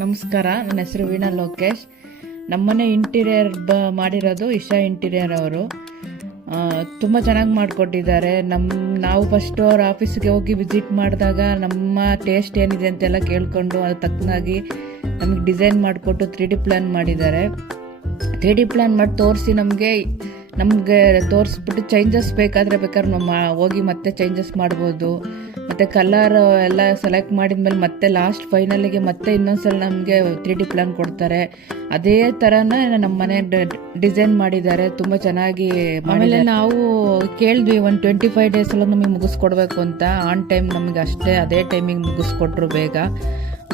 ನಮಸ್ಕಾರ, ನನ್ನ ಹೆಸರು ವೀಣಾ ಲೋಕೇಶ್. ನಮ್ಮನೆ ಇಂಟೀರಿಯರ್ ಮಾಡಿರೋದು ಇಶಾ ಇಂಟೀರಿಯರ್ ಅವರು. ತುಂಬ ಚೆನ್ನಾಗಿ ಮಾಡಿಕೊಟ್ಟಿದ್ದಾರೆ. ನಾವು ಫಸ್ಟು ಅವ್ರ ಆಫೀಸ್ಗೆ ಹೋಗಿ ವಿಸಿಟ್ ಮಾಡಿದಾಗ ನಮ್ಮ ಟೇಸ್ಟ್ ಏನಿದೆ ಅಂತೆಲ್ಲ ಕೇಳಿಕೊಂಡು ಅದು ತಕ್ಕನಾಗಿ ನಮಗೆ ಡಿಸೈನ್ ಮಾಡಿಕೊಟ್ಟು 3D ಪ್ಲ್ಯಾನ್ ಮಾಡಿದ್ದಾರೆ. 3D ಪ್ಲ್ಯಾನ್ ಮಾಡಿ ತೋರಿಸಿ ನಮಗೆ ತೋರಿಸ್ಬಿಟ್ಟು ಚೇಂಜಸ್ ಬೇಕಾದ್ರೆ ನಾವು ಹೋಗಿ ಮತ್ತೆ ಚೇಂಜಸ್ ಮಾಡ್ಬೋದು. ಮತ್ತು ಕಲರ್ ಎಲ್ಲ ಸೆಲೆಕ್ಟ್ ಮಾಡಿದ್ಮೇಲೆ ಮತ್ತೆ ಲಾಸ್ಟ್ ಫೈನಲಿಗೆ ಮತ್ತೆ ಇನ್ನೊಂದ್ಸಲ ನಮಗೆ 3D ಪ್ಲ್ಯಾನ್ ಕೊಡ್ತಾರೆ. ಅದೇ ಥರನೇ ನಮ್ಮ ಮನೆ ಡಿಸೈನ್ ಮಾಡಿದ್ದಾರೆ, ತುಂಬ ಚೆನ್ನಾಗಿ. ಆಮೇಲೆ ನಾವು ಕೇಳಿದ್ವಿ ಒಂದು 25 ಡೇಸಲ್ಲಿ ನಮಗೆ ಮುಗಿಸ್ಕೊಡ್ಬೇಕು ಅಂತ. ಆನ್ ಟೈಮ್ ನಮಗೆ ಅದೇ ಟೈಮಿಗೆ ಮುಗಿಸ್ಕೊಟ್ರು ಬೇಗ.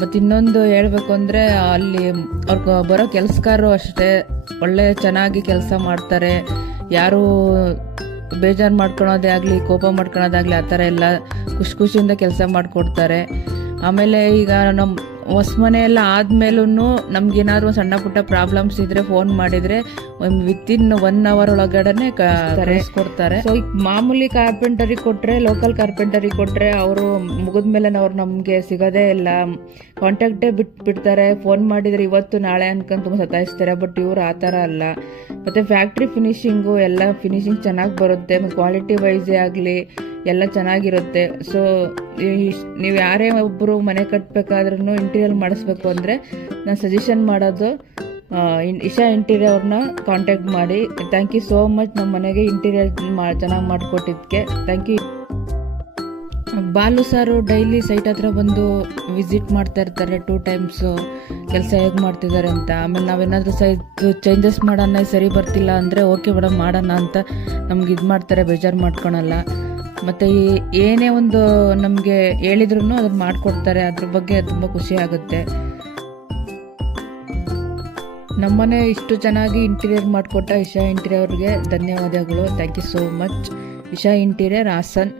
ಮತ್ತು ಇನ್ನೊಂದು ಹೇಳಬೇಕು ಅಂದರೆ ಅಲ್ಲಿ ಅವ್ರಿಗೆ ಬರೋ ಕೆಲಸಗಾರರು ಅಷ್ಟೇ ಒಳ್ಳೆ ಚೆನ್ನಾಗಿ ಕೆಲಸ ಮಾಡ್ತಾರೆ. ಯಾರು ಬೇಜಾರು ಮಾಡ್ಕೊಳೋದೇ ಆಗಲಿ, ಕೋಪ ಮಾಡ್ಕೊಳೋದಾಗಲಿ ಆ ಥರ ಎಲ್ಲ ಖುಷಿಯಿಂದ ಕೆಲಸ ಮಾಡಿಕೊಡ್ತಾರೆ. ಆಮೇಲೆ ಈಗ ನಮ್ಮ ಹೊಸ ಮನೆ ಎಲ್ಲ ಆದಮೇಲೂ ನಮಗೇನಾದ್ರು ಸಣ್ಣ ಪುಟ್ಟ ಪ್ರಾಬ್ಲಮ್ಸ್ ಇದ್ದರೆ ಫೋನ್ ಮಾಡಿದರೆ ವಿತಿನ್ 1 hour ಒಳಗಡೆ ಕರೆಸ್ಕೊಡ್ತಾರೆ. ಸೊ ಈಗ ಮಾಮೂಲಿ ಲೋಕಲ್ ಕಾರ್ಪೆಂಟರಿಗೆ ಕೊಟ್ಟರೆ ಅವರು ಮುಗಿದ್ಮೇಲೆ ಅವ್ರು ನಮಗೆ ಸಿಗೋದೇ ಇಲ್ಲ, ಕಾಂಟ್ಯಾಕ್ಟೇ ಬಿಡ್ತಾರೆ. ಫೋನ್ ಮಾಡಿದರೆ ಇವತ್ತು ನಾಳೆ ಅನ್ಕೊಂಡು ತುಂಬ ಸತಾಯಿಸ್ತಾರೆ. ಬಟ್ ಇವರು ಆ ಥರ ಅಲ್ಲ. ಮತ್ತು ಫ್ಯಾಕ್ಟ್ರಿ ಫಿನಿಶಿಂಗು ಎಲ್ಲ ಫಿನಿಶಿಂಗ್ ಚೆನ್ನಾಗಿ ಬರುತ್ತೆ, ಮತ್ತು ಕ್ವಾಲಿಟಿ ವೈಸೇ ಆಗಲಿ ಎಲ್ಲ ಚೆನ್ನಾಗಿರುತ್ತೆ. ಸೊ ನೀವು ಯಾರೇ ಒಬ್ಬರು ಮನೆ ಕಟ್ಟಬೇಕಾದ್ರೂ ಇಂಟೀರಿಯರ್ ಮಾಡಿಸ್ಬೇಕು ಅಂದರೆ ನಾನು ಸಜೆಷನ್ ಮಾಡೋದು ಇಶಾ ಇಂಟೀರಿಯರ್ ಅವ್ರನ್ನ ಕಾಂಟ್ಯಾಕ್ಟ್ ಮಾಡಿ. ಥ್ಯಾಂಕ್ ಯು ಸೋ ಮಚ್ ನಮ್ಮ ಮನೆಗೆ ಇಂಟೀರಿಯರ್ ಚೆನ್ನಾಗಿ ಮಾಡಿಕೊಟ್ಟಿದ್ದಕ್ಕೆ. Thank you. ಬಾಲು ಸಾರು ಡೈಲಿ ಸೈಟ್ ಹತ್ರ ಬಂದು ವಿಸಿಟ್ ಮಾಡ್ತಾ ಇರ್ತಾರೆ 2 times ಕೆಲಸ ಹೇಗೆ ಮಾಡ್ತಿದ್ದಾರೆ ಅಂತ. ಆಮೇಲೆ ನಾವೇನಾದರೂ ಚೇಂಜಸ್ ಮಾಡೋಣ, ಸರಿ ಬರ್ತಿಲ್ಲ ಅಂದರೆ ಓಕೆ ಮೇಡಮ್ ಮಾಡೋಣ ಅಂತ ನಮ್ಗೆ ಇದು ಮಾಡ್ತಾರೆ, ಬೇಜಾರು ಮಾಡ್ಕೊಳಲ್ಲ. ಮತ್ತು ಏನೇ ಒಂದು ನಮಗೆ ಹೇಳಿದ್ರು ಅದನ್ನು ಮಾಡಿಕೊಡ್ತಾರೆ. ಅದ್ರ ಬಗ್ಗೆ ತುಂಬ ಖುಷಿ ಆಗುತ್ತೆ. ನಮ್ಮನೆ ಇಷ್ಟು ಚೆನ್ನಾಗಿ ಇಂಟೀರಿಯರ್ ಮಾಡಿಕೊಟ್ಟ ಇಶಾ ಇಂಟೀರಿಯರ್ಗೆ ಧನ್ಯವಾದಗಳು. Thank you so much. Isha interior Haasan.